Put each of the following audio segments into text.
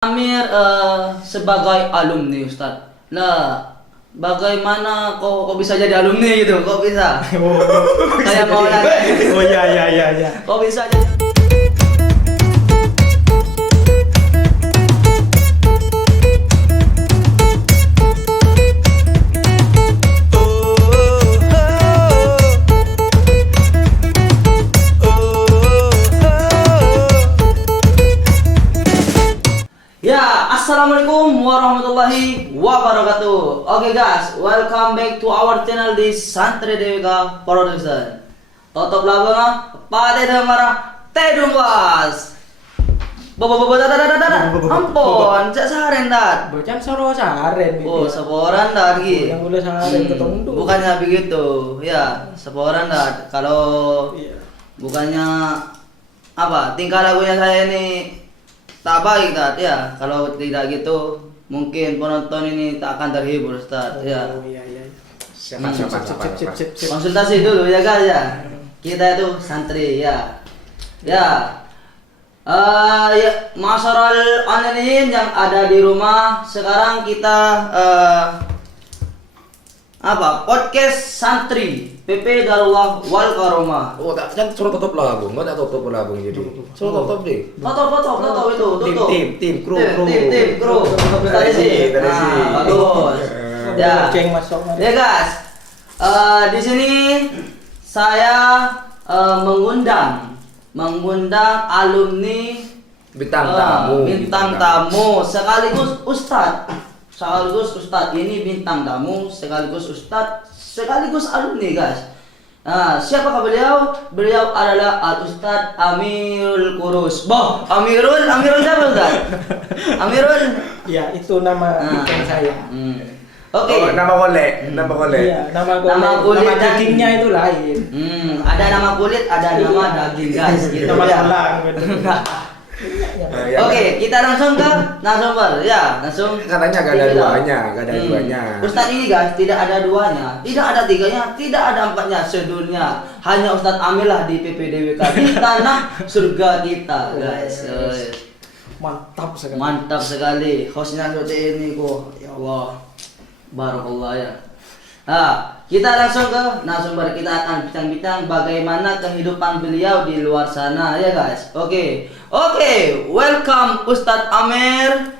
Amir sebagai alumni Ustadz. Nah, bagaimana kok bisa jadi alumni gitu? Kok bisa? Saya mau nanya. Oh iya. Kok bisa jadi? Ya, assalamualaikum warahmatullahi wabarakatuh. Oke guys, welcome back to our channel di Santri DWK Production. Toto belabang, pada demara, tedung was. Bobo ampun, cak saren dat. Bocan soro saren Oh, seporan dat lagi. Yang boleh saren ketemu. Bukannya begitu, ya, seporan dat. Kalau bukannya apa, tingkah lagunya saya ini tak baik, Ustaz, ya. Kalau tidak gitu, mungkin penonton ini tak akan terhibur, Ustaz, ya. Oh iya. Siapa? Konsultasi dulu ya, guys, ya. Kita itu santri, ya. Ya. Ya, masyarakat online yang ada di rumah, sekarang kita podcast santri PP Darullah Wal Karomah. Oh, tak kan suruh tutup labung, enggak tutup labung jadi. Suruh tutup deh. Foto itu, tutup. Tim, kru. Tim, kru. Tadi sih. Bagus. Ya. Ceng masuk. Ya guys, di sini saya mengundang alumni bintang tamu sekaligus ustadz ini bintang tamu sekaligus ustadz sekaligus alumni guys. Nah, siapakah beliau? Beliau adalah Al-Ustadz Amirul Qurus. Amirul siapa Ustaz? Amirul? Ya, itu nama nickname saya. Oke. Oh, nama kulit. Iya, nama kulit dan dagingnya itu lain. Ada nama kulit, ada nama daging guys. Gitu Nama ya. tulang. Oke, kita langsung ya, langsung. Katanya gak ada duanya, Ustadz ini guys, tidak ada duanya, tidak ada tiganya, tidak ada empatnya sedunia. Hanya Ustadz Amir lah di PPDWK di tanah surga kita, guys. Mantap sekali. Hostnya seperti ini kok. Ya Allah. Barakallah ya. Kita langsung ke narasumber. Kita akan bincang-bincang bagaimana kehidupan beliau di luar sana ya guys. Oke, welcome Ustadz Amir.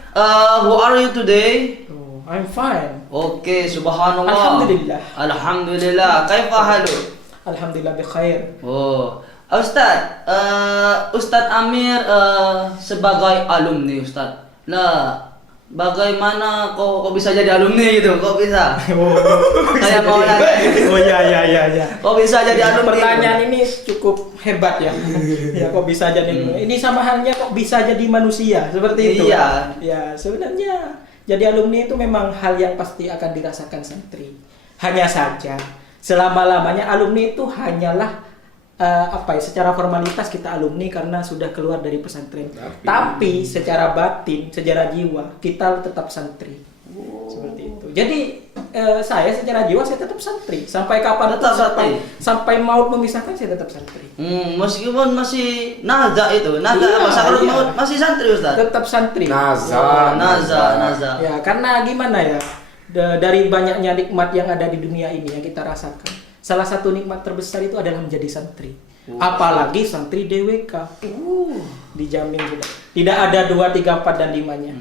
Who are you today? Oh, I'm fine. Oke, subhanallah. Alhamdulillah. Kaifa halu? Alhamdulillah bikhair. Oh, Ustadz Amir sebagai alumni Ustadz. Nah, bagaimana kok bisa jadi alumni gitu? Kok bisa? Saya mau nanya. Oh iya. Kok bisa jadi alumni? Pertanyaan ini cukup hebat ya. Ya, kok bisa jadi ini sama halnya kok bisa jadi manusia seperti itu. Iya. Ya, sebenarnya jadi alumni itu memang hal yang pasti akan dirasakan santri. Hanya saja selama-lamanya alumni itu hanyalah secara formalitas kita alumni karena sudah keluar dari pesantren. Tapi secara batin, secara jiwa kita tetap santri. Seperti itu. Jadi saya secara jiwa saya tetap santri sampai kapan sampai maut memisahkan saya tetap santri. Meskipun masih naza sakrul maut masih santri Ustaz. Tetap santri. Naza. Ya, karena gimana ya? Dari banyaknya nikmat yang ada di dunia ini yang kita rasakan. Salah satu nikmat terbesar itu adalah menjadi santri. Apalagi santri DWK. Dijamin sudah. Tidak ada 2, 3, 4 dan 5-nya.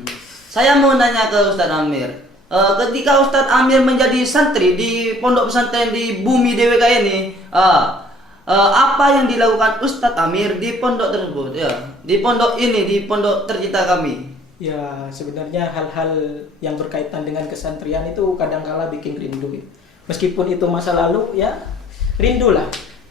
Saya mau nanya ke Ustadz Amir. Ketika Ustadz Amir menjadi santri di pondok pesantren di bumi DWK ini, apa yang dilakukan Ustadz Amir di pondok tersebut? Ya, di pondok ini, di pondok tercinta kami. Ya, sebenarnya hal-hal yang berkaitan dengan kesantrian itu kadang-kala bikin rindu ya. Meskipun itu masa lalu ya, rindu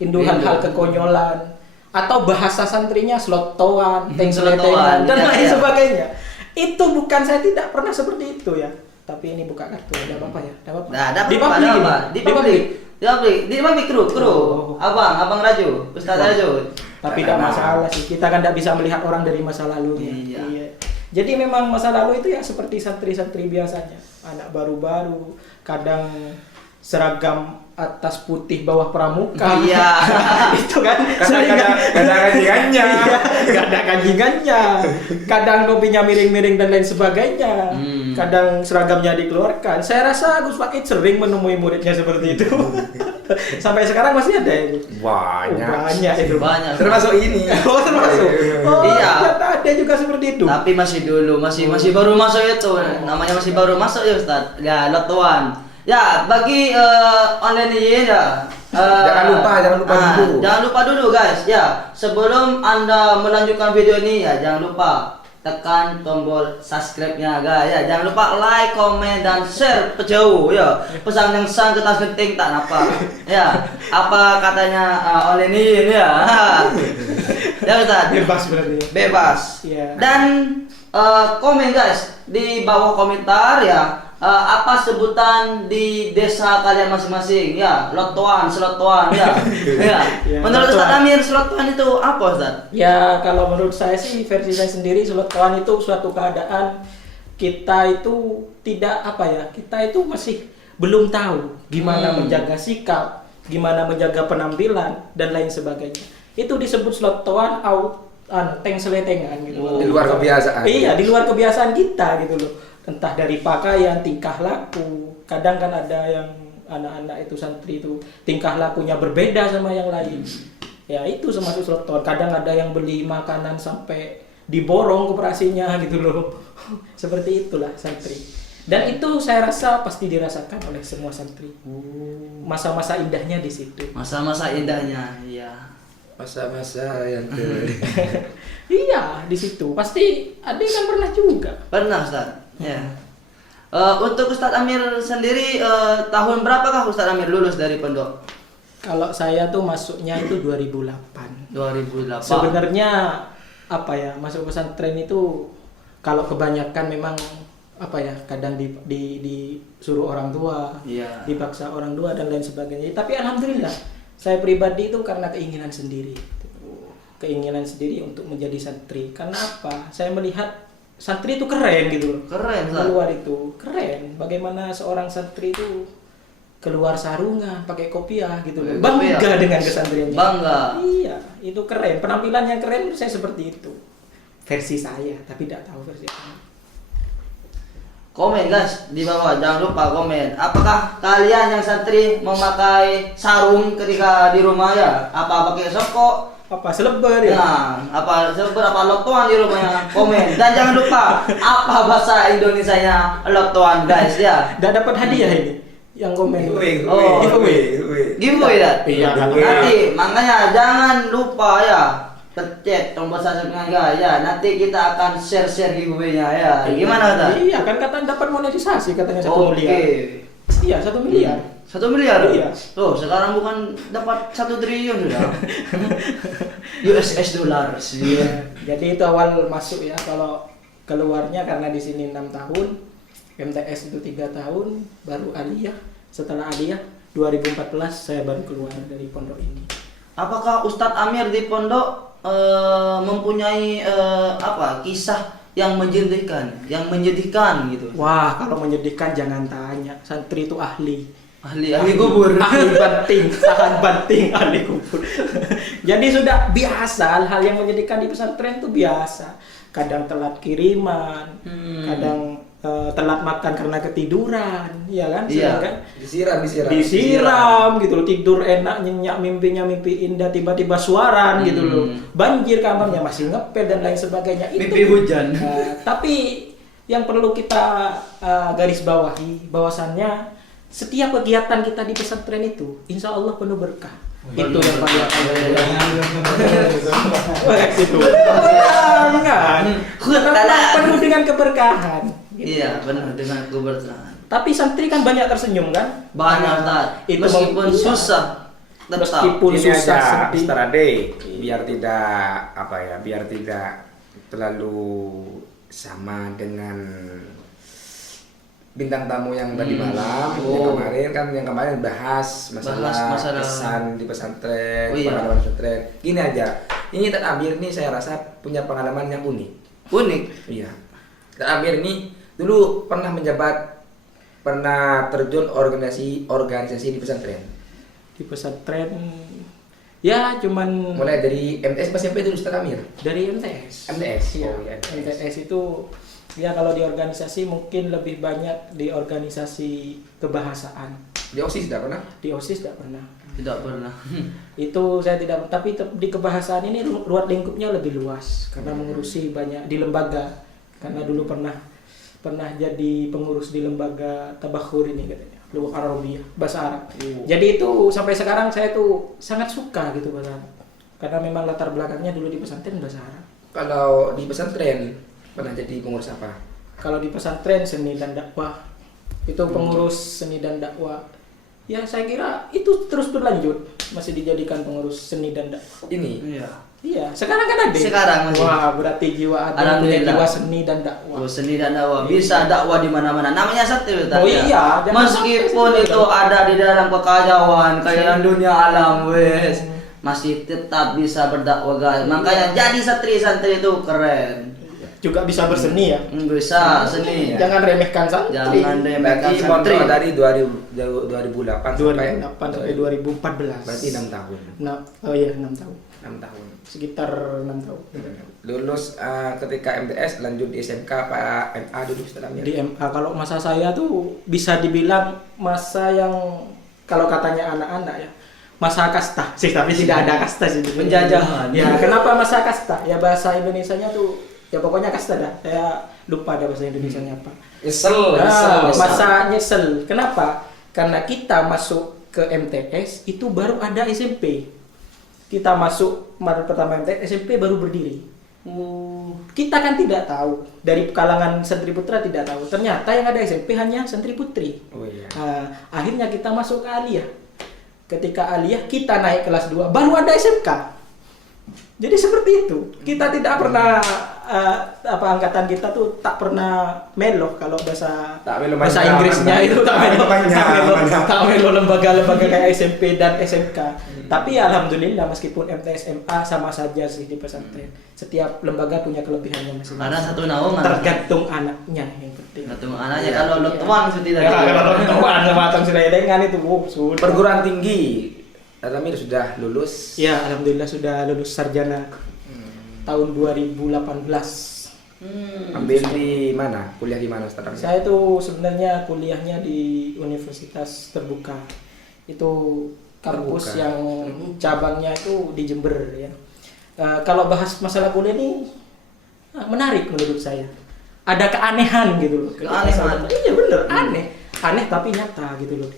hal-hal kekonyolan atau bahasa santrinya slotoan, tengsletean dan lain sebagainya. Itu bukan, saya tidak pernah seperti itu ya. Tapi ini buka kartu, ada apa ya? Di publik kru. Abang Raju, Ustaz Raju. Tapi tidak masalah sih. Kita kan tidak bisa melihat orang dari masa lalunya. Iya. Jadi memang masa lalu itu ya seperti santri-santri biasanya. Anak baru-baru, kadang seragam atas putih bawah pramuka. Iya. Itu kan Kadang-kadang ada kajiannya. Iya, nggak ada kajiannya. Kadang topinya miring-miring dan lain sebagainya. Kadang seragamnya dikeluarkan. Saya rasa Gus Fakih sering menemui muridnya seperti itu. Sampai sekarang masih ada itu. Banyak. Banyak itu. Banyak. Termasuk ini. Oh, termasuk. Oh, Iya. ternyata ada juga seperti itu. Tapi masih dulu, masih baru masuk itu. Namanya masih baru masuk ya Ustaz. Ya, lotuan. Ya, bagi online ini ya. Jangan lupa dulu. Jangan lupa dulu guys. Ya, sebelum Anda melanjutkan video ini ya, jangan lupa tekan tombol subscribe-nya guys. Ya, jangan lupa like, komen dan share jauh ya. Pesan yang sangat penting tak apa. Ya, apa katanya online ini ya. Ya Ustaz. Bebas berarti. Bebas. Iya. Dan komen guys di bawah komentar ya. Apa sebutan di desa kalian masing-masing ya, lotuan, selotuan ya. Ya. Ya, Menurut Ustaz lotuan. Amir, selotuan itu apa Ustaz? Ya, kalau menurut saya sih, versi saya sendiri, selotuan itu suatu keadaan kita itu tidak apa ya, kita itu masih belum tahu gimana menjaga sikap, gimana menjaga penampilan dan lain sebagainya. Itu disebut selotuan teng seletengan gitu loh. Di luar kebiasaan. Iya, di luar kebiasaan kita gitu loh. Entah dari pakaian, tingkah laku. Kadang kan ada yang anak-anak itu santri itu tingkah lakunya berbeda sama yang lain. Ya itu termasuk selotuan. Kadang ada yang beli makanan sampai diborong koperasinya gitu loh. Seperti itulah santri. Dan itu saya rasa pasti dirasakan oleh semua santri. Masa-masa indahnya di situ. Masa-masa indahnya, iya. Masa-masa yang Iya, di situ. Pasti ada yang kan pernah juga. Pernah Ustaz. Ya. Untuk Ustaz Amir sendiri tahun berapakah Ustaz Amir lulus dari pondok? Kalau saya tuh masuknya itu 2008. 2008. Sebenarnya apa ya, masuk pesantren itu kalau kebanyakan memang apa ya, kadang disuruh orang tua, Iya. dipaksa orang tua dan lain sebagainya. Tapi alhamdulillah saya pribadi itu karena keinginan sendiri. Keinginan sendiri untuk menjadi santri. Karena apa? Saya melihat santri itu keren gitu loh. Keren Ustaz. Keluar itu keren. Bagaimana seorang santri itu keluar sarungan, pakai kopiah gitu loh. Pakai Bangga kopiah. dengan kesantriannya. Bangga. Iya, itu keren. Penampilan yang keren menurut saya seperti itu. Versi saya, tapi tidak tahu versi kamu. Komen guys di bawah, jangan lupa komen. Apakah kalian yang santri memakai sarung ketika di rumah ya? Apa pakai sokok? Apa selebar ya? Nah, apa seberapa lotuan di rumahnya? Komen. Dan jangan lupa apa bahasa Indonesianya lotuan guys ya. Udah dapat hadiah ini yang komen. Oh, giveaway ya. Iya, Nanti makanya jangan lupa ya pencet tombol subscribe ya. Nanti kita akan share giveaway-nya ya. Gimana Ustaz? Iya, kan katanya dapat monetisasi katanya 1 miliar. Iya, 1 miliar. 1 miliar? Iya. Tuh, sekarang bukan dapat 1 triliun sudah. US dollar. Iya. Jadi itu awal masuk ya. Kalau keluarnya karena di sini 6 tahun, MTS itu 3 tahun, baru aliyah. Setelah aliyah 2014 saya baru keluar dari pondok ini. Apakah Ustadz Amir di pondok mempunyai kisah yang menyedihkan gitu? Wah, kalau menyedihkan jangan tanya. Santri itu ahli Ahli kubur. ahli banting, tahan banting, ahli kubur. Jadi sudah biasa hal yang menyedihkan di pesantren itu biasa. Kadang telat kiriman, kadang telat makan karena ketiduran, ya kan? Iya. Kan? Disiram Gitu loh, tidur enak, nyenyak, mimpi indah, tiba-tiba suaran gitu loh. Banjir kamarnya masih ngepel dan lain sebagainya. Itu Mimpi hujan. tapi yang perlu kita garis bawahi bahwasannya setiap kegiatan kita di pesantren itu insya Allah penuh berkah. Itu yang paling itu. Penuh dengan keberkahan. Gitu. Iya, benar dengan keberkahan. Tapi santri kan banyak tersenyum kan? Banyak Ustaz. Itu Meskipun iya. susah, tetap. Meskipun Ini susah aja, sedih. Mr. Ade, biar tidak terlalu sama dengan bintang tamu yang tadi malam. Oh. Yang kemarin bahas masalah kesan di pesantren, Oh, iya. pengalaman pesantren. Gini aja, ini Tan Amir nih saya rasa punya pengalaman yang unik. Unik. Iya. Tan Amir ini dulu pernah terjun organisasi di pesantren. Di pesantren ya cuman Mulai dari MTS pas SMP itu Ustaz Amir. dari MTS. MTS. Iya, Oh, ya, MTS itu ya kalau di organisasi mungkin lebih banyak di organisasi kebahasaan. Di OSIS tidak pernah? Di OSIS tidak pernah. Tidak pernah. Itu saya tidak, tapi di kebahasaan ini luar lingkupnya lebih luas karena mengurusi banyak di lembaga. Karena dulu pernah jadi pengurus di lembaga tabakhur ini katanya, Lughah Arabiyah, bahasa Arab. Jadi itu sampai sekarang saya tuh sangat suka gitu bahasa Arab. Karena memang latar belakangnya dulu di pesantren bahasa Arab. Kalau di pesantren pernah jadi pengurus apa? Kalau di pesantren seni dan dakwah, itu pengurus seni dan dakwah. Ya saya kira itu terus berlanjut, masih dijadikan pengurus seni dan dakwah. Ini. Iya. Iya, sekarang kan ada. Sekarang masih. Wah, berarti jiwa ada Alhamdulillah. jiwa seni dan dakwah. Oh, seni dan dakwah. Bisa dakwah di mana-mana. Namanya satu Oh iya, jangan meskipun sampai itu ada di dalam kekacauan kayak dunia alam wes, masih tetap bisa berdakwah guys. Makanya jadi santri-santri itu keren. Juga bisa berseni ya. Bisa seni. Jangan remehkan santri. Jangan remehkan Berarti santri. mondok dari 2008 sampai 2014. Berarti 6 tahun. Nah, oh iya 6 tahun. 6 tahun. Sekitar 6 tahun. Lulus ketika MTS lanjut di SMK apa MA dulu Ustaz Amir? Di MA kalau masa saya tuh bisa dibilang masa yang kalau katanya anak-anak ya masa kasta sih, tapi tidak ada kasta sih. Penjajahan. Ya, kenapa masa kasta? Ya bahasa Indonesianya tuh ya pokoknya kasta dah. Saya lupa ada bahasa Indonesianya apa. Nyesel. Masa nyesel. Kenapa? Karena kita masuk ke MTS itu baru ada SMP. Kita masuk pertama MTS, SMP baru berdiri. Kita kan tidak tahu, dari kalangan santri putra tidak tahu. Ternyata yang ada SMP hanya santri putri. Oh iya. Akhirnya kita masuk ke aliyah. Ketika aliyah kita naik kelas 2 baru ada SMK. Jadi seperti itu. Kita tidak pernah angkatan kita tuh tak pernah melo kalau bahasa Inggrisnya itu tak melo lembaga-lembaga kayak SMP dan SMK. Tapi ya alhamdulillah meskipun MTS MA sama saja sih di pesantren. Setiap lembaga punya kelebihannya masing-masing. Ada satu naungan. Tergantung anaknya yang penting. Tergantung anaknya. Kalau lo tuang sudah. Kalau tuan matang sudah dengan itu sudah. Perguruan tinggi Ustaz Amir sudah lulus. Ya, alhamdulillah sudah lulus sarjana tahun 2018. Ambil di mana? Kuliah di mana Ustaz Amir? Saya tuh sebenarnya kuliahnya di Universitas Terbuka. Itu kampus Terbuka. yang cabangnya itu di Jember ya. Kalau bahas masalah kuliah ini menarik menurut saya. Ada keanehan gitu loh. Keanehan. Iya bener, aneh tapi nyata gitu loh.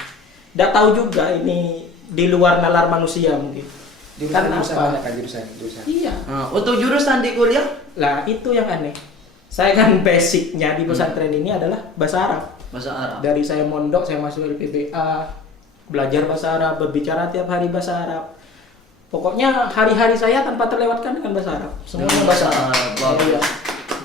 Nggak tahu juga ini di luar nalar manusia mungkin. Jurusan Karena apa? mana kan jurusan? Iya. Untuk jurusan di kuliah? Lah itu yang aneh. Saya kan basicnya di pesantren ini adalah bahasa Arab. Bahasa Arab. Dari saya mondok, saya masuk LPBA, belajar bahasa Arab, berbicara tiap hari bahasa Arab. Pokoknya hari-hari saya tanpa terlewatkan dengan bahasa Arab. Semuanya bahasa Arab. Iya.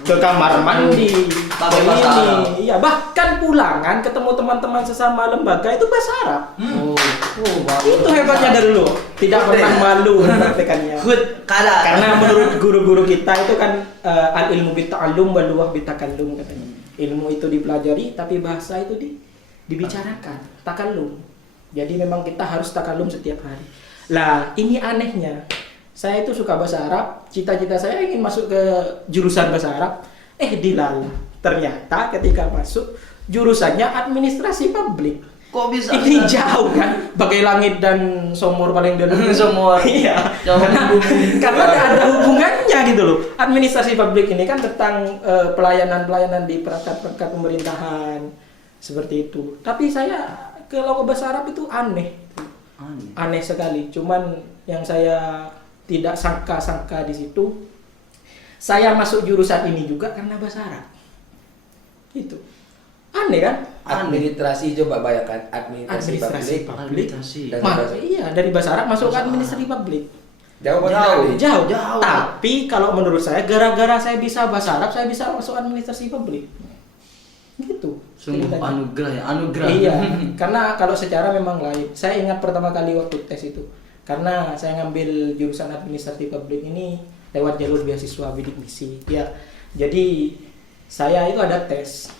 Ke kamar mandi, Pakai ke bahasa ini. Arab. Iya, bahkan pulangan ketemu teman-teman sesama lembaga itu bahasa Arab. Itu hebatnya dari dulu. Tidak pernah malu mempraktekannya. Karena menurut guru-guru kita itu kan al ilmu bita'allum wal luwah bitakallum katanya. Ilmu itu dipelajari tapi bahasa itu dibicarakan, takallum. Jadi memang kita harus takallum setiap hari. Lah, ini anehnya. Saya itu suka bahasa Arab, cita-cita saya ingin masuk ke jurusan bahasa Arab. Dilalah. Ternyata ketika masuk jurusannya administrasi publik. Kok bisa? Ini jauh kan, bagai langit dan sumur paling dalam. Sumur. Iya. Jauh Karena tidak ada hubungannya gitu loh. Administrasi publik ini kan tentang pelayanan-pelayanan di perangkat-perangkat pemerintahan seperti itu. Tapi saya kalau bahasa Arab itu aneh sekali. Cuman yang saya tidak sangka-sangka di situ, saya masuk jurusan ini juga karena bahasa Arab. Itu aneh kan? Administrasi coba bayangkan administrasi publik. Iya, dari bahasa Arab masuk ke administrasi publik. Jauh. Tapi kalau menurut saya gara-gara saya bisa bahasa Arab, saya bisa masuk administrasi publik. Gitu. Sungguh anugerah. Iya, karena kalau secara memang lain. Saya ingat pertama kali waktu tes itu. Karena saya ngambil jurusan administrasi publik ini lewat jalur beasiswa bidik misi. Ya, jadi saya itu ada tes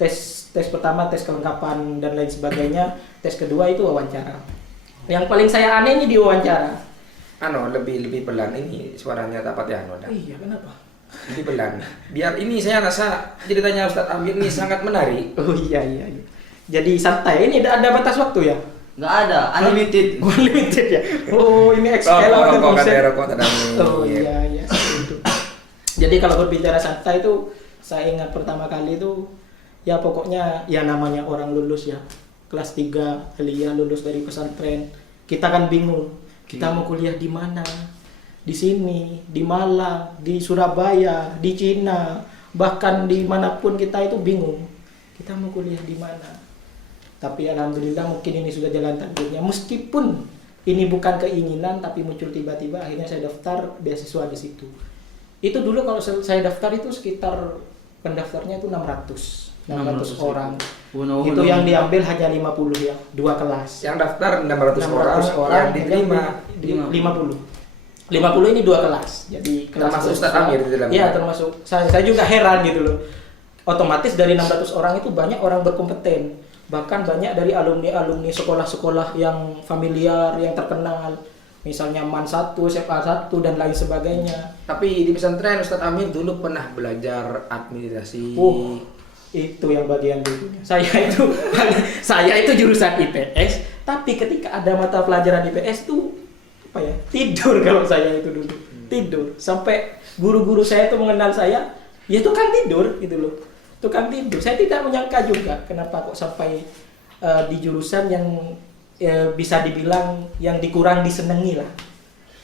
tes pertama tes kelengkapan dan lain sebagainya, tes kedua itu wawancara. Yang paling saya aneh ini di wawancara. Lebih pelan ini suaranya dapat ya dah. Iya, kenapa? Lebih pelan. Biar ini saya rasa ceritanya Ustadz Amir ini sangat menarik. Oh iya. Jadi santai, ini ada batas waktu ya? Nggak ada, unlimited. Unlimited ya? Oh ini XL atau konsep? Oh iya, seperti itu. Jadi kalau berbicara santai itu, saya ingat pertama kali itu, ya pokoknya ya namanya orang lulus ya, kelas 3 aliyah lulus dari pesantren, kita kan bingung, kita mau kuliah di mana? Di sini, di Malang, di Surabaya, di Cina, bahkan dimanapun kita itu bingung, kita mau kuliah di mana? Tapi alhamdulillah mungkin ini sudah jalan takdirnya, meskipun ini bukan keinginan tapi muncul tiba-tiba, akhirnya saya daftar beasiswa di situ. Itu dulu kalau saya daftar itu sekitar pendaftarnya itu 600 orang. Itu yang diambil hanya 50 ya, 2 kelas. Yang daftar 600 orang, yang diterima 50 ini 2 kelas. Jadi kelas termasuk Ustadz Amir di dalamnya. Iya, termasuk. Saya juga heran gitu loh. Otomatis dari 600 orang itu banyak orang berkompeten. Bahkan banyak dari alumni sekolah-sekolah yang familiar, yang terkenal. Misalnya MAN 1, SMA 1 dan lain sebagainya. Tapi di pesantren Ustadz Amir dulu pernah belajar administrasi. Itu yang bagian dulunya. Saya itu jurusan IPS, tapi ketika ada mata pelajaran IPS itu tidur kalau saya itu dulu. Tidur. Sampai guru-guru saya itu mengenal saya, ya tukang tidur gitu loh. Tukang tidur. Saya tidak menyangka juga kenapa kok sampai di jurusan yang bisa dibilang yang dikurang disenangi lah.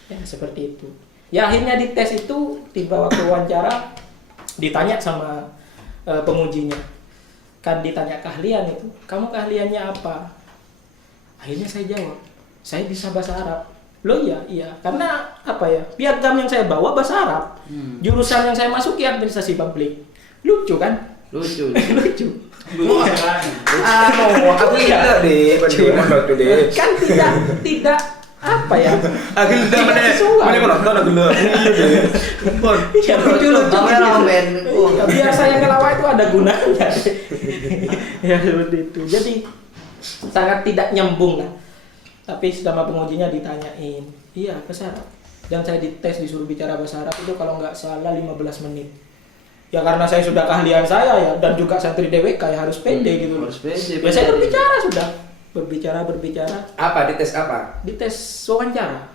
Ya seperti itu. Ya akhirnya di tes itu, tiba waktu wawancara ditanya sama pengujinya. Kan ditanya keahlian itu, kamu keahliannya apa? Akhirnya saya jawab, saya bisa bahasa Arab. Loh iya, karena piagam yang saya bawa bahasa Arab. Jurusan yang saya masuki administrasi publik. Lucu kan? Lucu. Aku lihat deh, kan tidak tidak sesuai. Mana penonton aku lihat. Ya lucu. Kameramen. Biar saya ngelawak itu ada gunanya. Ya seperti itu. Jadi sangat tidak nyambung lah. Tapi selama pengujinya ditanyain, iya bahasa Arab. Dan saya dites disuruh bicara bahasa Arab itu kalau nggak salah 15 menit. Ya karena saya sudah keahlian saya ya, dan juga santri DWK ya harus pede gitu. Harus pede. Ya saya berbicara sudah. Berbicara. Apa? Dites apa? Dites wawancara.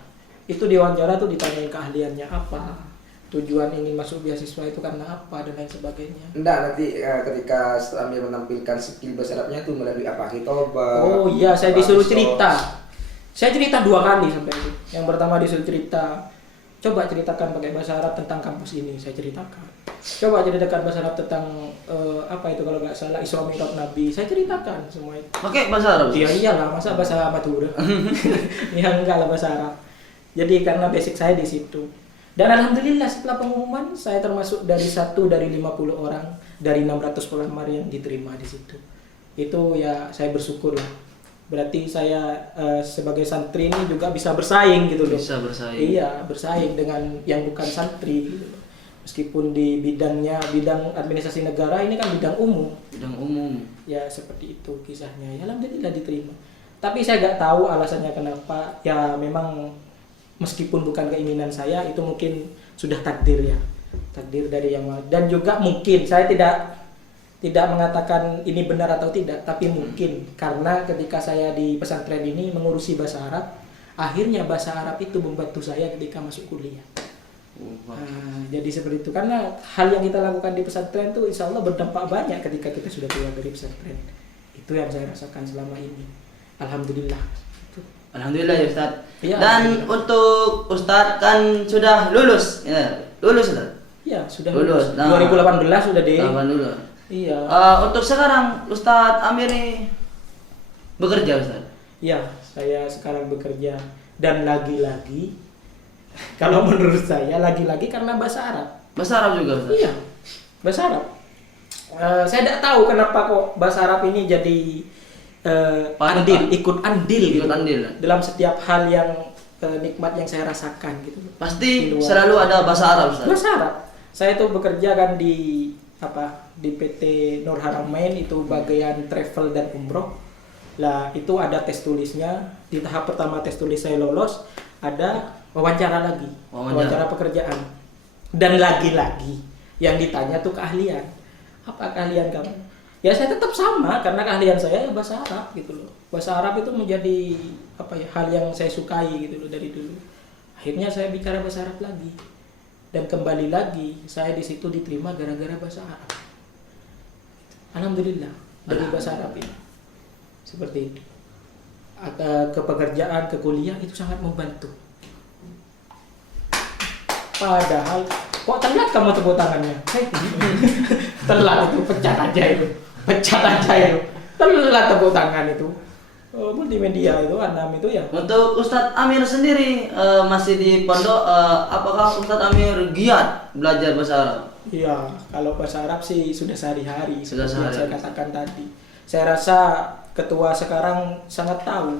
Itu di wawancara tuh ditanyain keahliannya apa, tujuan ingin masuk beasiswa itu karena apa dan lain sebagainya. Enggak, nanti ketika Amir menampilkan skill bahasa Arabnya itu melalui apa? Hitoba. Oh iya, saya disuruh cerita. Saya cerita 2 kali sampai itu. Yang pertama disuruh cerita, coba ceritakan pakai bahasa Arab tentang kampus ini, saya ceritakan. Coba ceritakan bahasa Arab tentang kalau nggak salah Isra Mi'raj Nabi, saya ceritakan semua itu. Pakai bahasa Arab? Iya iyalah, masa bahasa Madura. Ya enggak lah, bahasa Arab. Jadi karena basic saya di situ. Dan alhamdulillah setelah pengumuman saya termasuk dari 1 dari 50 orang dari 600 pelamar yang diterima di situ. Itu ya saya bersyukur lah. Berarti saya sebagai santri ini juga bisa bersaing gitu loh. Bisa bersaing. Iya, bersaing dengan yang bukan santri gitu loh. Meskipun di bidang administrasi negara ini kan bidang umum. Bidang umum. Ya seperti itu kisahnya. Ya alhamdulillah diterima. Tapi saya nggak tahu alasannya kenapa. Ya memang meskipun bukan keinginan saya, itu mungkin sudah takdir ya. Takdir dari yang Maha. Dan juga mungkin saya tidak mengatakan ini benar atau tidak, tapi mungkin karena ketika saya di pesantren ini mengurusi bahasa Arab, akhirnya bahasa Arab itu membantu saya ketika masuk kuliah. Nah, jadi seperti itu, karena hal yang kita lakukan di pesantren itu insya Allah berdampak banyak ketika kita sudah keluar dari pesantren. Itu yang saya rasakan selama ini. Alhamdulillah. Alhamdulillah ya Ustaz. Ya, Dan untuk Ustaz kan sudah lulus, ya, lulus Ustaz. Ya sudah Lulus. lulus. 2018 sudah deh. Lulus. Iya. Untuk sekarang Ustaz Amir nih bekerja Ustaz. Ya, saya sekarang bekerja dan lagi-lagi kalau menurut saya lagi-lagi karena bahasa Arab. Bahasa Arab juga Ustaz. Iya, bahasa Arab. Saya tidak tahu kenapa kok bahasa Arab ini jadi ikut andil gitu. Dalam setiap hal yang nikmat yang saya rasakan gitu. Pasti selalu ada bahasa Arab Ustaz. Bahasa Arab. Saya tuh bekerja kan di di PT Nur Haramain itu bagian travel dan umroh. Lah itu ada tes tulisnya. Di tahap pertama tes tulis saya lolos, ada wawancara lagi, wawancara pekerjaan. Dan lagi-lagi yang ditanya tuh keahlian. Apa keahlian kamu? Ya saya tetap sama karena keahlian saya bahasa Arab gitu loh. Bahasa Arab itu menjadi hal yang saya sukai gitu loh dari dulu. Akhirnya saya bicara bahasa Arab lagi. Dan kembali lagi saya di situ diterima gara-gara bahasa Arab. Alhamdulillah dari bahasa Arab ini. Seperti itu. Ke pekerjaan, ke kuliah itu sangat membantu. Padahal kok telat kamu tepuk tangannya? Telat itu, pecat aja itu. Telat tepuk tangan itu. Multimedia itu, Anam itu ya. Untuk Ustadz Amir sendiri masih di pondok, apakah Ustadz Amir giat belajar bahasa Arab? Iya, kalau bahasa Arab sih sudah sehari-hari. Sudah Seperti yang sehari-hari. saya katakan tadi. Saya rasa ketua sekarang sangat tahu.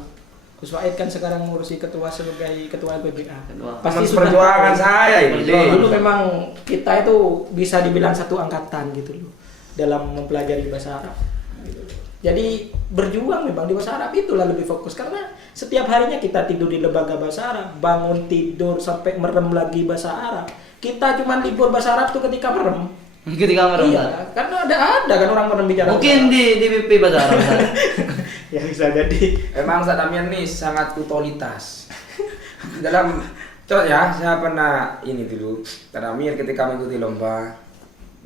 Gus Wahid kan sekarang ngurusi ketua sebagai ketua LPBA. Pasti perjuangan saya ini. Dulu memang kita itu bisa dibilang satu angkatan gitu loh dalam mempelajari bahasa Arab. Gitu loh. Jadi berjuang memang di bahasa Arab itulah lebih fokus karena setiap harinya kita tidur di lembaga bahasa Arab, bangun tidur sampai merem lagi bahasa Arab. Kita cuma libur bahasa Arab tuh ketika merem. Ketika merem. Iya, karena ada kan orang merem bicara. Mungkin di BP bahasa Arab. Ya bisa jadi. Emang Ustadz Amir nih sangat otoritas. Dalam contoh ya, saya pernah ini dulu. Ustadz Amir ketika mengikuti lomba,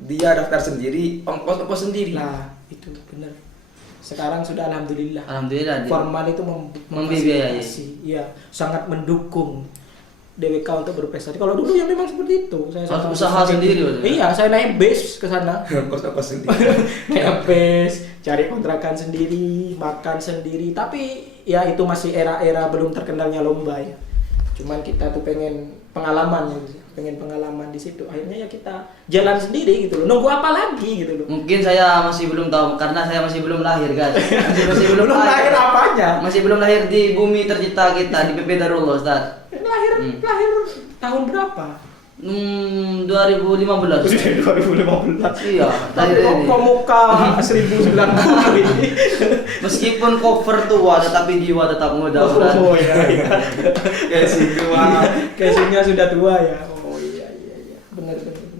dia daftar sendiri, ongkos sendiri. Nah, itu benar. Sekarang sudah alhamdulillah. Alhamdulillah. Formal itu Membiayai. Iya, sangat mendukung DWK untuk berprestasi. Kalau dulu ya memang seperti itu. Saya Harus usaha sendiri, Mas. Iya, saya naik bus ke sana. Ongkos sendiri. Naik bus, cari kontrakan sendiri, makan sendiri. Tapi ya itu masih era-era belum terkenalnya lomba ya. Cuman kita tuh pengen pengalaman gitu. Pengen pengalaman di situ. Akhirnya ya kita jalan sendiri gitu loh. Nunggu apa lagi gitu loh. Mungkin saya masih belum tahu karena saya masih belum lahir, guys. Masih belum lahir apanya? Masih belum lahir di bumi tercipta kita di PP Darullah, Ustaz. Lahir tahun berapa? 2015. 2015. Iya, Tapi kok muka 1090 ini. Meskipun cover tua tetapi jiwa tetap muda, Ustaz. Oh iya. Casingnya sudah tua ya. Oh iya. Benar.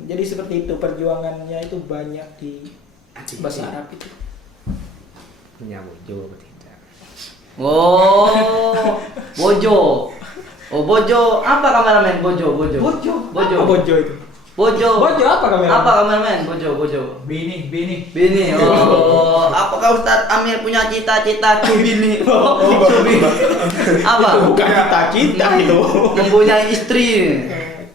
Jadi seperti itu perjuangannya itu banyak di bahasa Arab itu. Punya bojo tidak. Oh, bojo. Oh, bojo. Apa kameramen? Bojo. Apa bojo itu? Bojo. Bojo apa kameramen? Apa kameramen? Bojo. Bini. Bini. Oh, apakah Ustadz Amir punya cita-cita bini? Bini. Apa? Itu bukan cita-cita itu. Mempunyai istri.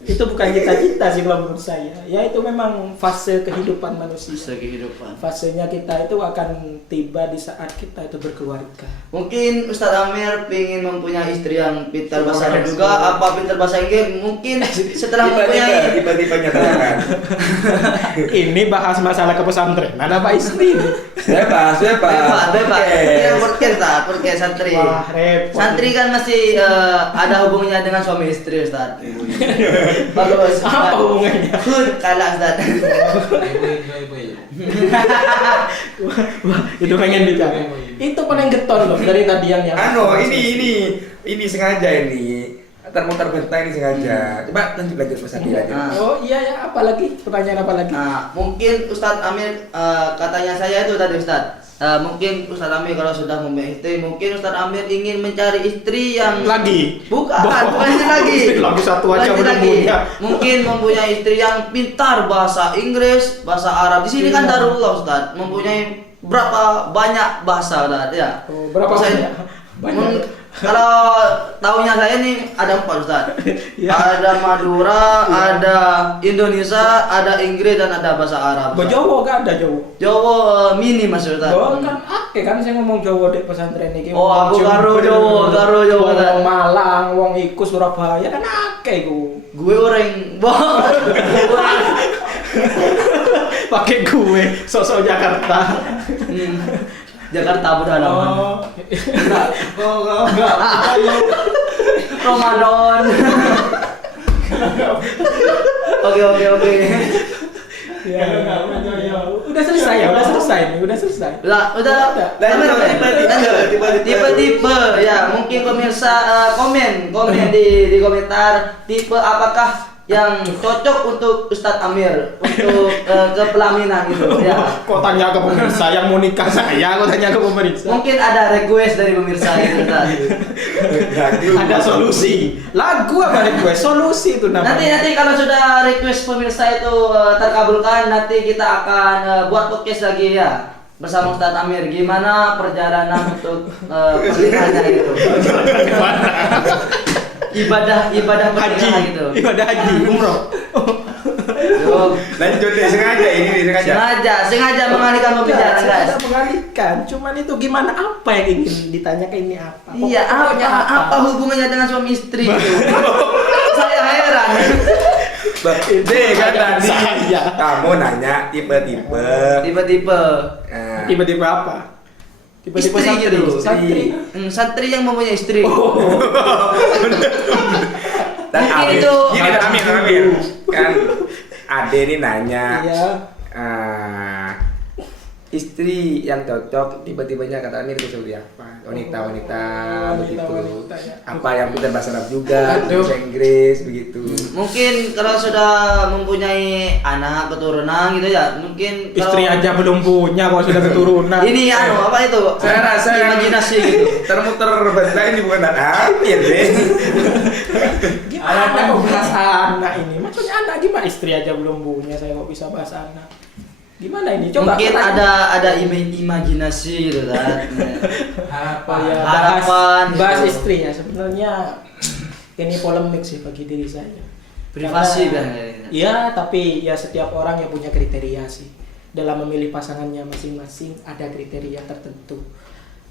Itu bukan cita-cita sih kalau menurut saya. Ya itu memang fase kehidupan manusia. Kehidupan. Fasenya kita itu akan tiba di saat kita itu berkeluarga. Mungkin Ustadz Amir ingin mempunyai istri yang pintar bahasa Arab juga, apa pintar bahasa Inggris? Mungkin setelah mempunyai tiba-tiba nyatakan. Ini bahas masalah kepesantrenan apa istri? Bebas. Ini podcast santri. Wah, repot. Santri kan masih ada hubungannya dengan suami istri, Ustaz. Bagus. Apa hubungannya? Kalah, Ustaz. Wah, itu pengen bicara. Itu paling getol loh dari tadi yang ini sengaja ini. Mutar bentar ini sengaja. Coba lanjut Mas Adi aja. Oh iya ya, apalagi pertanyaan apa lagi? Nah, mungkin Ustadz Amir katanya saya itu tadi Ustadz. Mungkin Ustadz Amir kalau sudah mempunyai istri, mungkin Ustadz Amir ingin mencari istri yang Lagi? bukan istri lagi. Lagi satu aja Bukan istri udah lagi. punya. Mungkin mempunyai istri yang pintar bahasa Inggris, bahasa Arab. Di sini kan Darullah Ustadz, mempunyai berapa banyak bahasa Ustadz ya. Oh, berapa Bahasa- banyak? Kalau tahunya saya nih ada 4 Ustaz. Ya. Ada Madura, ada Indonesia, ada Inggris dan ada bahasa Arab. Ustaz. Jawa gak ada Jawa. Jawa mini Mas Ustaz. Jawa kan ake kan saya ngomong Jawa di pesantren ini. Oh, aku karo Jawa, Wong Malang, wong iku Surabaya kan ake ku. Gue orang Pakai gue sosok Jakarta. Jakarta berhalaman. Enggak. Ramadan. Oke. Ya, udah selesai ya, udah selesai nih, udah selesai. Udah. Tipe-tipe ya, mungkin pemirsa komen di komentar tipe apakah yang cocok untuk Ustadz Amir untuk kepelaminan gitu ya. Kok tanya ke pemirsa yang mau nikah saya, kok tanya ke pemirsa. Mungkin ada request dari pemirsa gitu Ustadz. Ada solusi. Lagu apa request? Solusi itu namanya. Nanti kalau sudah request pemirsa itu terkabulkan, nanti kita akan buat podcast lagi ya bersama Ustadz Amir. Gimana perjalanan untuk pernikahannya gitu. Ibadah pernikahan gitu. Ibadah haji, umroh. Yo, Lanjut deh, sengaja ini sengaja mengalihkan pembicaraan guys. Saya mengalihkan, cuman itu gimana apa yang ingin ditanyakan ini apa? Iya, Pokoknya apa hubungannya dengan suami istri gitu. Saya heran. Deh kan tadi Saya. kamu nanya tipe-tipe. Tipe-tipe Nah, Tiba-tiba apa? Tiba-tiba istri santri. gitu. Santri. Santri yang mempunyai istri. dan Mungkin Amir, itu- gini dan Amir kan Ade ini nanya Iya. istri yang cocok tiba-tibanya kata Amir itu seperti apa? Wanita begitu. wanita, ya. Apa yang pintar bahasa Arab juga, Aduh. bahasa Inggris begitu. Mungkin kalau sudah mempunyai anak keturunan gitu ya, mungkin kalau Istri aja belum punya kok sudah keturunan. ini apa itu? Saya rasa yang imajinasi gitu. termuter bahasa ini bukan Amir deh. Gimana kok bahas anak ini? Maksudnya anak gimana? Istri aja belum punya, saya kok bisa bahas anak? Gimana ini? Coba Mungkin kita- ada imajinasi gitu kan. apa ya? Harapan bahas gitu. istri ya sebenarnya ini polemik sih bagi diri saya. Privasi Karena- kan. Iya, tapi ya setiap orang yang punya kriteria sih. Dalam memilih pasangannya masing-masing ada kriteria tertentu.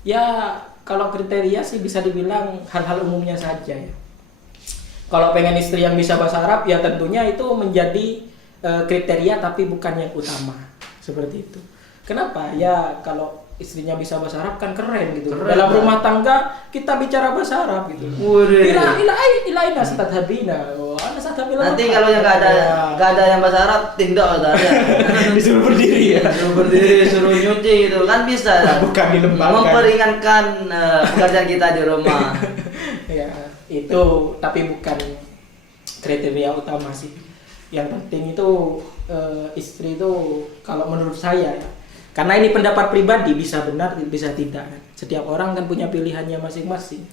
Ya, kalau kriteria sih bisa dibilang hal-hal umumnya saja ya. Kalau pengen istri yang bisa bahasa Arab ya tentunya itu menjadi kriteria tapi bukan yang utama. Seperti itu. Kenapa? Ya kalau istrinya bisa bahasa Arab kan keren gitu. Keren, Dalam kan? rumah tangga kita bicara bahasa Arab gitu. Waduh. Ila satadhabina. Oh, ana satadhabina. Nanti kalau yang nggak ada yang bahasa Arab tindak ada. disuruh berdiri ya. Suruh berdiri, suruh nyuci gitu kan bisa kan? Bukan dilembagakan. Memperingankan pekerjaan kita di rumah. Ya, itu tapi bukan kriteria utama sih. Yang penting itu istri itu kalau menurut saya ya. Karena ini pendapat pribadi bisa benar bisa tidak kan. Setiap orang kan punya pilihannya masing-masing.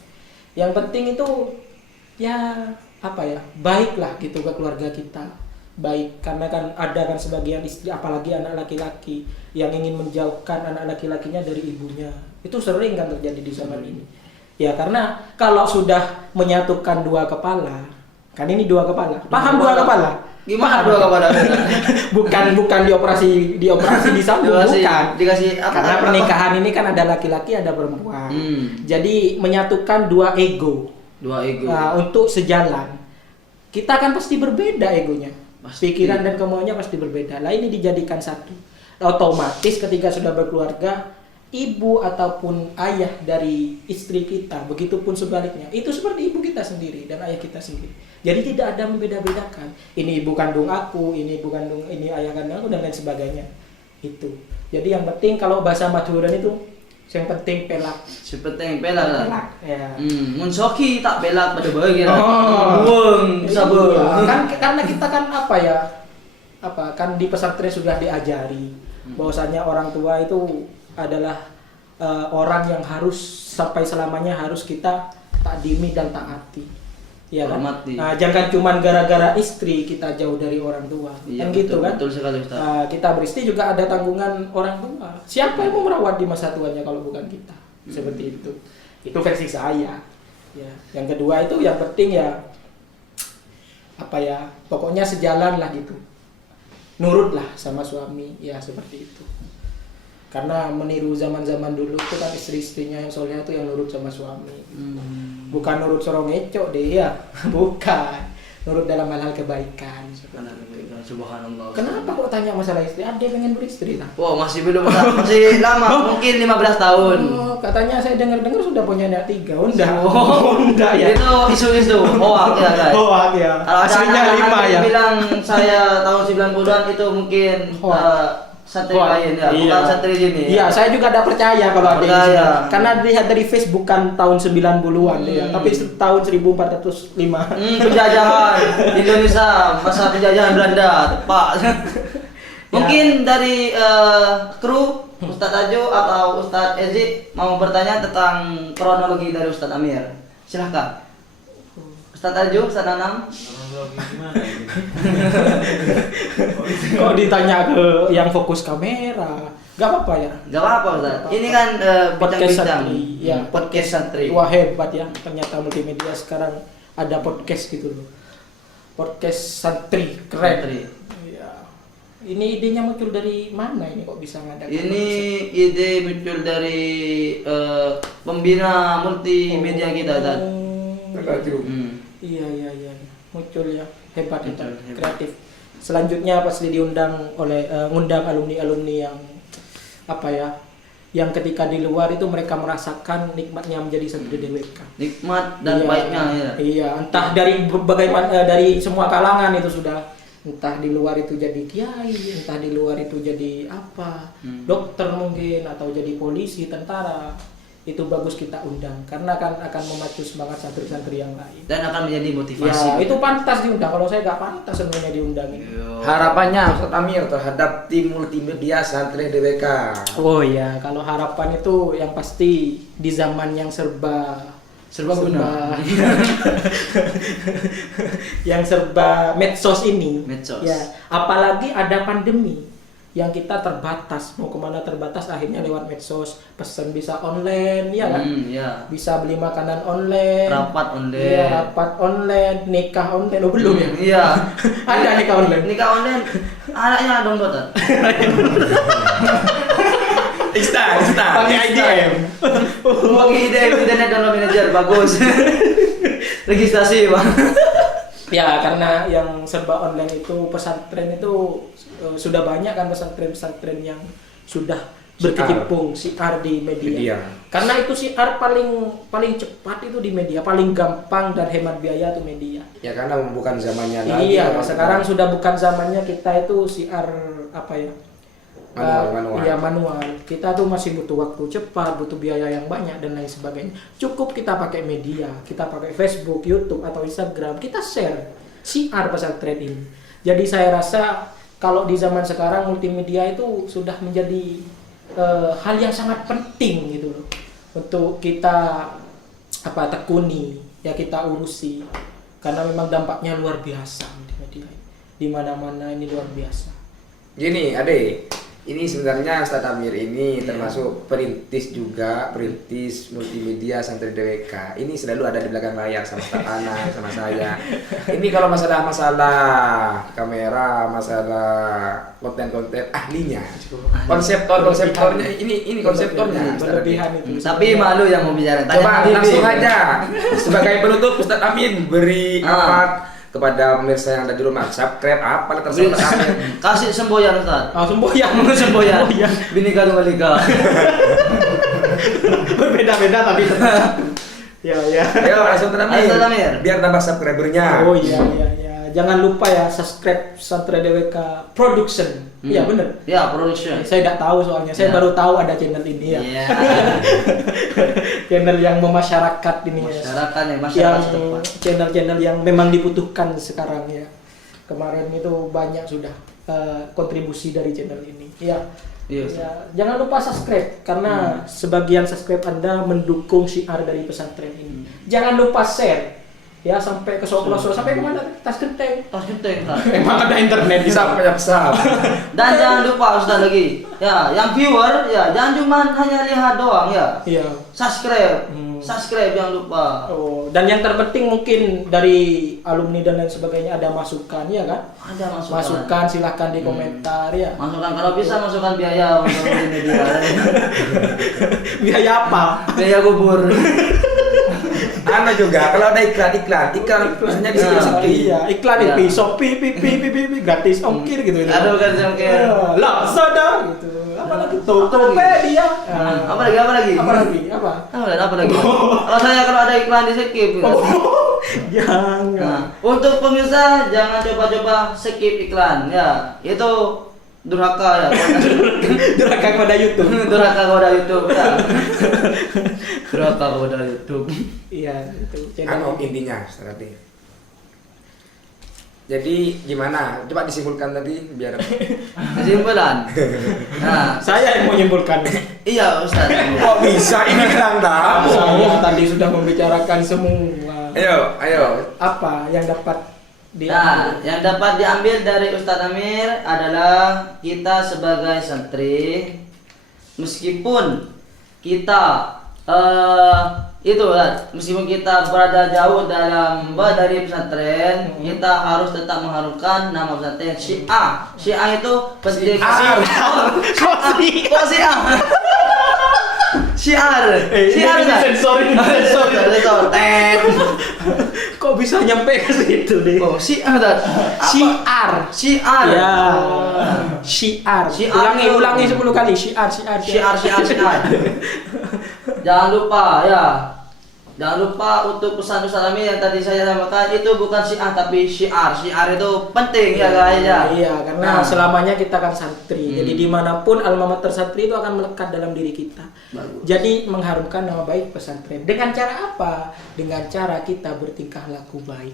Yang penting itu ya apa ya? Baiklah gitu ke keluarga kita. Baik karena kan ada kan sebagian istri apalagi anak laki-laki yang ingin menjauhkan anak laki-lakinya dari ibunya. Itu sering kan terjadi di zaman ini. Ya karena kalau sudah menyatukan dua kepala, kan ini dua kepala. Paham dua kepala? Gimana Paham? dua kepada bukan dioperasi disambung bukan. dikasih apa? Karena apa- pernikahan ini kan ada laki-laki ada perempuan. Jadi menyatukan dua ego dua ego. untuk sejalan. Kita kan pasti berbeda egonya. Pasti. Pikiran dan kemauannya pasti berbeda. Lah ini dijadikan satu. Otomatis ketika sudah berkeluarga, ibu ataupun ayah dari istri kita, begitupun sebaliknya, itu seperti ibu kita sendiri dan ayah kita sendiri. Jadi tidak ada membeda-bedakan. Ini ibu kandung aku, ini ibu kandung, ini ayah kandung aku dan lain sebagainya. Itu. Jadi yang penting kalau bahasa Madhuran itu yang penting pelak. Seperti yang pelak lah. Pelak. Ya. Mun soki tak pelak pada bae kira. Oh. Buang sabar. Iya, kan karena kita kan apa ya? Apa kan di pesantren sudah diajari bahwasanya orang tua itu adalah orang yang harus sampai selamanya harus kita takdimi dan taati. Ya kan? Hormati. Nah, jangan cuman gara-gara istri kita jauh dari orang tua. Iya, Kan gitu betul, kan? betul sekali, Ustaz. Kita beristri juga ada tanggungan orang tua. Siapa yang mau merawat di masa tuanya kalau bukan kita? Seperti itu. Itu versi saya. Ya. Yang kedua itu yang penting ya apa ya? Pokoknya sejalan lah gitu. Nurutlah sama suami, ya seperti itu. Karena meniru zaman-zaman dulu itu kan istri-istrinya yang soleh itu yang nurut sama suami. Bukan nurut sorong ngecok deh ya, bukan. nurut dalam hal-hal kebaikan. Subhanallah. Kenapa kok tanya masalah istri? Ade pengen beristri tak? Wow, masih belum, masih lama, mungkin 15 tahun. Oh, katanya saya dengar-dengar sudah punya anak 3. Enggak. Oh, enggak ya. Itu isu-isu hoak ya guys. Hoak ya. Kalau ada Aslinya anak 5 ya. bilang saya tahun 90-an itu mungkin santri Hoak. lain ya, Iya. bukan santri ini. Iya, saya juga ada percaya kalau ada Percaya. ini. Karena dilihat dari face bukan tahun 90-an ya, tapi tahun 1405. Penjajahan Indonesia, masa penjajahan Belanda, tepat. Mungkin dari kru Ustadz Aju atau Ustadz Ezi mau bertanya tentang kronologi dari Ustadz Amir. Silahkan. Ustadz Aju, Ustadz Anam. Kok ditanya ke yang fokus kamera? Gak apa-apa ya. Gak apa-apa Ustadz. Ini kan Podcast bincang-bincang. santri. Ya, Podcast santri. Wah hebat ya, ternyata multimedia sekarang ada podcast gitu loh. Podcast santri, keren. Santri. Iya. Ini idenya muncul dari mana ini kok bisa ngadakan? Ini ide muncul dari pembina multimedia kita Ustadz. Iya. Muncul ya. Hebat. Muncul, hebat. Kreatif. Selanjutnya pasti diundang oleh ngundang alumni-alumni yang apa ya? Yang ketika di luar itu mereka merasakan nikmatnya menjadi santri DWK. Nikmat dan Iya, baiknya ya. Iya, entah dari bagaimana dari semua kalangan itu sudah, entah di luar itu jadi kiai, entah di luar itu jadi apa, dokter mungkin atau jadi polisi, tentara. Itu bagus kita undang karena akan memacu semangat santri-santri yang lain. Dan akan menjadi Ya, motivasi. itu pantas diundang. Kalau saya nggak pantas sebenarnya diundang ini. Harapannya Ustadz Amir terhadap tim multimedia santri DWK. Oh iya, kalau harapan itu yang pasti di zaman yang serba guna. yang serba medsos ini. Medsos. Ya, apalagi ada pandemi yang kita terbatas, mau kemana terbatas, akhirnya lewat medsos, pesan bisa online, ya kan? Ya. Bisa beli makanan online, Rapat online. iya, rapat online, nikah online, oh belum ya? Iya. Ada nikah online. Nikah online. Anaknya downloadan. Instan. Pakai IDM. Pakai ide internet download manager bagus. Registrasi bang. Ya, karena yang serba online itu pesantren itu sudah banyak kan pesantren-pesantren yang sudah berkecimpung siar di media. Karena itu siar paling cepat itu di media, paling gampang dan hemat biaya itu media. Ya karena bukan zamannya lagi. Iya, sekarang sudah bukan zamannya kita itu siar apa ya? Manual. Iya, manual. Kita tuh masih butuh waktu cepat, butuh biaya yang banyak dan lain sebagainya. Cukup kita pakai media, kita pakai Facebook, YouTube atau Instagram, kita share siar pesantren ini. Jadi saya rasa kalau di zaman sekarang multimedia itu sudah menjadi hal yang sangat penting gitu loh untuk kita tekuni, ya kita urusi karena memang dampaknya luar biasa multimedia. Di mana-mana ini luar biasa. Gini, Ade, ini sebenarnya Ustadz Amir ini termasuk perintis multimedia santri DWK. Ini selalu ada di belakang layar sama Ustadz Ana, sama saya. Ini kalau masalah kamera, masalah konten-konten ahlinya, konseptornya ini konseptornya. Berlebihan itu. Tapi malu yang mau bicara. Coba Tanya langsung Habibie. aja sebagai penutup Ustadz Amin beri apa kepada pemirsa yang ada di rumah, subscribe apa terserah Ustadz Amin. Kasih semboyan Ustaz. Oh, semboyan. Semboyan. Binika tunggal ika. Berbeda-beda tapi tetap. Ya. Ayo langsung Ustadz Amin. Ayo, Ustadz Amir. Biar tambah subscribernya. Oh iya. Jangan lupa ya subscribe Santri DWK Production. Iya bener. Ya, production. Saya tidak tahu soalnya. Saya Ya. baru tahu ada channel ini ya. Iya. Channel yang memasyarakat ini ya. Masyarakat ya, Yang masyarakat setempat. channel-channel yang memang dibutuhkan sekarang ya. Kemarin itu banyak sudah kontribusi dari channel ini. Ya. Iya. Ya, jangan lupa subscribe karena sebagian subscribe Anda mendukung syiar dari pesantren ini. Jangan lupa share ya sampai ke pelosok sampai kemana? Tas genteng. Tas genteng. Emang ada internet di sana. Pesap. Dan jangan lupa Ustaz lagi. Ya, yang viewer ya jangan cuma hanya lihat doang ya. Iya. Subscribe. Subscribe jangan lupa. Oh, dan yang terpenting mungkin dari alumni dan lain sebagainya ada masukan ya kan? Ada masukan. Masukan silahkan di komentar ya. Masukan kalau bisa masukkan biaya untuk media. Biaya apa? Biaya kubur. Anu juga kalau ada iklan biasanya di sini sepi. Iya, iklan Iya. itu Shopee, pipi, gratis ongkir gitu. Aduh kan ongkir. Lazada gitu. Apa lagi? Apa lagi? Tokopedia. Apa lagi? Apa lagi? Apa? Apa lagi? Kalau saya kalau ada iklan di skip. Jangan. Nah, untuk pemirsa jangan coba-coba skip iklan ya. Itu durhaka ya. Durhaka kepada YouTube. Durhaka kepada YouTube ya. Durhaka kepada YouTube. Iya, itu. Anu intinya strategi. Jadi gimana? Coba disimpulkan tadi biar Kesimpulan. Nah, Saya yang mau menyimpulkan. iya Ustaz. kok bisa ini bilang tamu. Saya tadi sudah membicarakan semua. Ayo. Apa yang dapat Nah, yang dapat diambil dari Ustadz Amir adalah kita sebagai santri, meskipun kita meskipun kita berada jauh dari pesantren, kita harus tetap mengharumkan nama pesantren Syiah. Syiah itu penting. Kok Syiah? Syiar kan? sensor. Sensor. Kok bisa nyampe ke situ deh? Oh, Syiah dan Syiar. Syiar. Ya. Oh. Syiar. Syiar. Ulangi 10 kali. Syiar. Syiar. Jangan lupa ya. Jangan lupa untuk pesan Ustaz Amir yang tadi saya sampaikan itu bukan syiah tapi syiar. Syiar itu penting ya guys ya. Iya, karena selamanya kita kan santri. Jadi dimanapun alma mater santri itu akan melekat dalam diri kita. Bagus. Jadi mengharumkan nama baik pesantren. Dengan cara apa? Dengan cara kita bertingkah laku baik.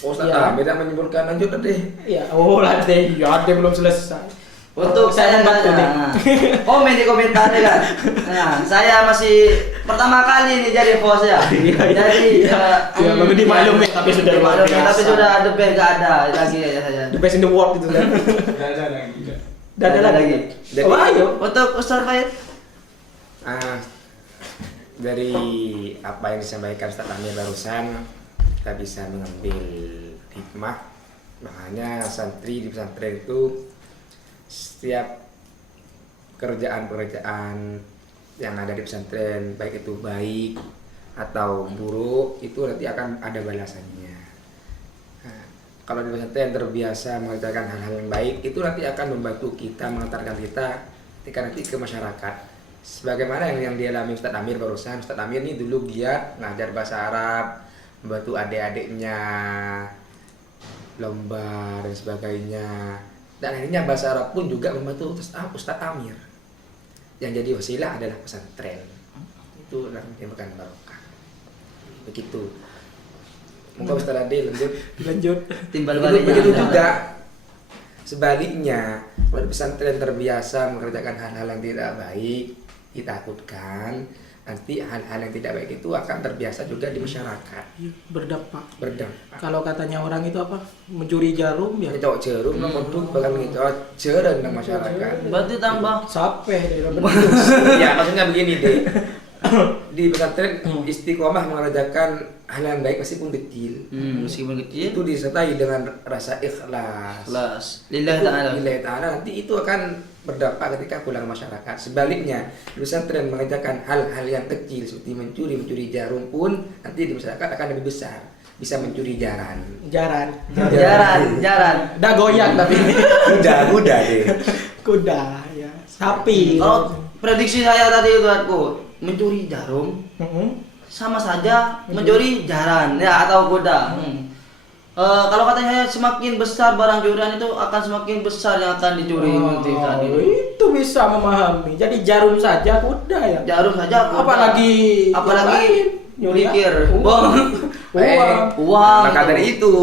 Ustaz Iya. beda menyimpulkan lanjut deh. Ya, lantai. Ya, dia belum selesai. Untuk saya membantu nih. komen di komentarnya kan. Nah, saya masih pertama kali nih jadi host ya. Jadi baru dimaklumi tapi sudah luar dimaklumi, biasa. tapi sudah the best gak ada lagi ya saya. The best in the world itu kan. Ada lagi. Jadi- Oh, ayo. Untuk Ustaz Faid. Dari apa yang disampaikan Ustaz Amir barusan, kita bisa mengambil hikmah. Makanya santri di pesantren itu setiap pekerjaan yang ada di pesantren, baik itu baik atau buruk, itu nanti akan ada balasannya. Nah, kalau di pesantren terbiasa mengerjakan hal-hal yang baik, itu nanti akan membantu kita, mengantarkan kita ketika nanti ke masyarakat. Sebagaimana yang dialami Ustaz Amir barusan. Ustaz Amir ini dulu giat ngajar bahasa Arab, membantu adik-adiknya lomba dan sebagainya. Dan akhirnya bahasa Arab pun juga membantu Ustaz Amir. Yang jadi wasilah adalah pesantren. Itu adalah menimbulkan barokah. Begitu. Monggo Ustaz Ade lanjut. Timbal baliknya. Begitu juga sebaliknya, kalau di pesantren terbiasa mengerjakan hal-hal yang tidak baik, ditakutkan nanti hal-hal yang tidak baik itu akan terbiasa juga di masyarakat. Berdampak. Kalau Kalau katanya orang itu apa? Mencuri jarum ya. ngecok jerum, ngomong bakal ngecok jeren di masyarakat. Berarti tambah Sapeh deh. Ya maksudnya begini deh. Di pesantren istiqomah mengerjakan hal yang baik meskipun kecil. meskipun kecil. Itu disertai dengan rasa ikhlas. Kelas. Lillahi ta'ala. Lillahi ta'ala, nanti itu akan berdampak ketika pulang masyarakat. Sebaliknya, di pesantren mengerjakan hal-hal yang kecil seperti mencuri jarum pun nanti di masyarakat akan lebih besar. Bisa mencuri jaran. Jaran. Jaran. Goyang tapi Kuda deh. kuda ya. Sapi. Kalau prediksi saya tadi itu aku mencuri jarum sama saja mencuri jaran ya atau kuda. Kalau katanya semakin besar barang curian itu akan semakin besar yang akan dicuri nanti tadi. Itu bisa memahami. Jadi jarum saja kuda ya. Jarum saja kuda. Apalagi mikir. Uang. Maka itu. dari itu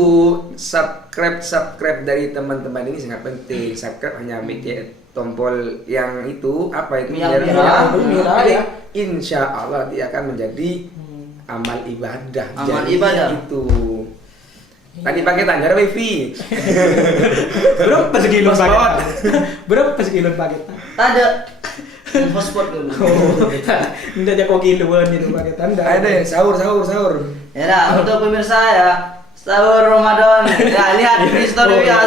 subscribe dari teman-teman ini sangat penting. Subscribe hanya media tombol yang itu apa itu Yang merah ya. Insya Allah dia akan menjadi amal ibadah. Amal Jadi ibadah. itu. Tadi pakai tanya wifi. Berapa sekilo Hotspot. paketan? Berapa sekilo paketan? Ada hotspot dulu. Minta jago kiloan itu paketan. Ada sahur. Ya dah, untuk pemirsa ya, sahur Ramadan. Ya lihat di story ya.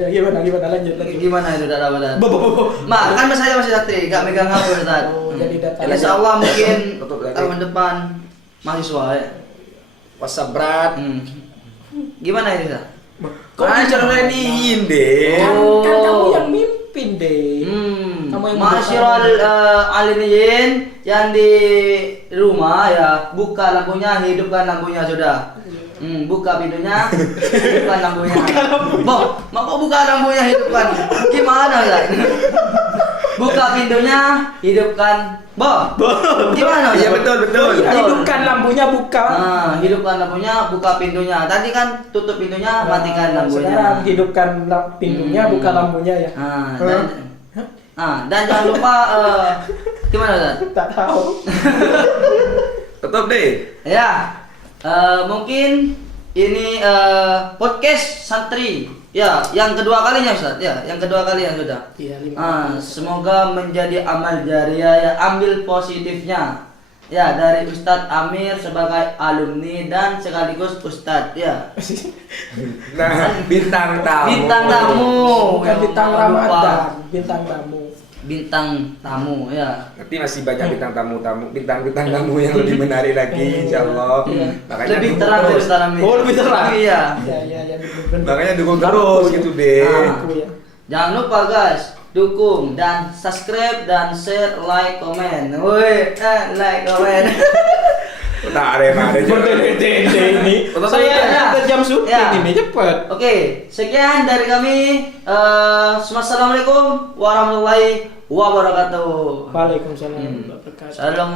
Ya, gimana lanjut. Gimana itu dah Ramadan? Bo. Mak, kan saya masih santri, gak megang HP Ustaz. Jadi data. Insya Allah mungkin Tutup lagi. tahun depan mahasiswa ya. WhatsApp berat. Gimana ini, Sa? Cara ini deh. Oh. Kan kamu yang mimpin deh. Kamu yang Masyarul aliniyin yang di rumah ya, buka lampunya, hidupkan lampunya sudah. Buka pintunya, hidupkan lampunya. Boh, mau kok buka lampunya, hidupkan? Gimana ya? Buka pintunya, hidupkan. Boh, gimana? Iya betul. Hidupkan lampunya, buka. Hidupkan lampunya, buka pintunya. Tadi kan tutup pintunya, matikan lampunya. Sekarang hidupkan pintunya, buka lampunya ya. Dan jangan lupa gimana Ustaz? Tak tahu. Tutup deh. Ya, mungkin ini podcast santri. Ya, yang kedua kalinya Ustaz. Ya, yang kedua kalinya sudah. Iya, 5. Semoga menjadi amal jariah ya, ambil positifnya. Ya, dari Ustadz Amir sebagai alumni dan sekaligus Ustadz ya. Nah, bintang tamu. Bintang tamu. Bukan bintang Lupa. Ramadan, bintang tamu. Bintang tamu ya. Nanti masih banyak bintang tamu bintang tamu yang lebih menarik lagi, insyaallah. Iya. Makanya Lebih dukung terang dari terus. Ustadz Amir. Oh, lebih terang. Iya. Ya, bener-bener. Makanya dukung terus gitu deh. Aku ya. Jangan lupa guys, dukung dan subscribe dan share, like, komen. Woi, like, komen. Tak ada. Berdede ini. Saya ada jam syuting Ya. ini cepat. Oke, sekian dari kami. Assalamualaikum warahmatullahi wabarakatuh. Waalaikumsalam warahmatullahi wabarakatuh. Salam.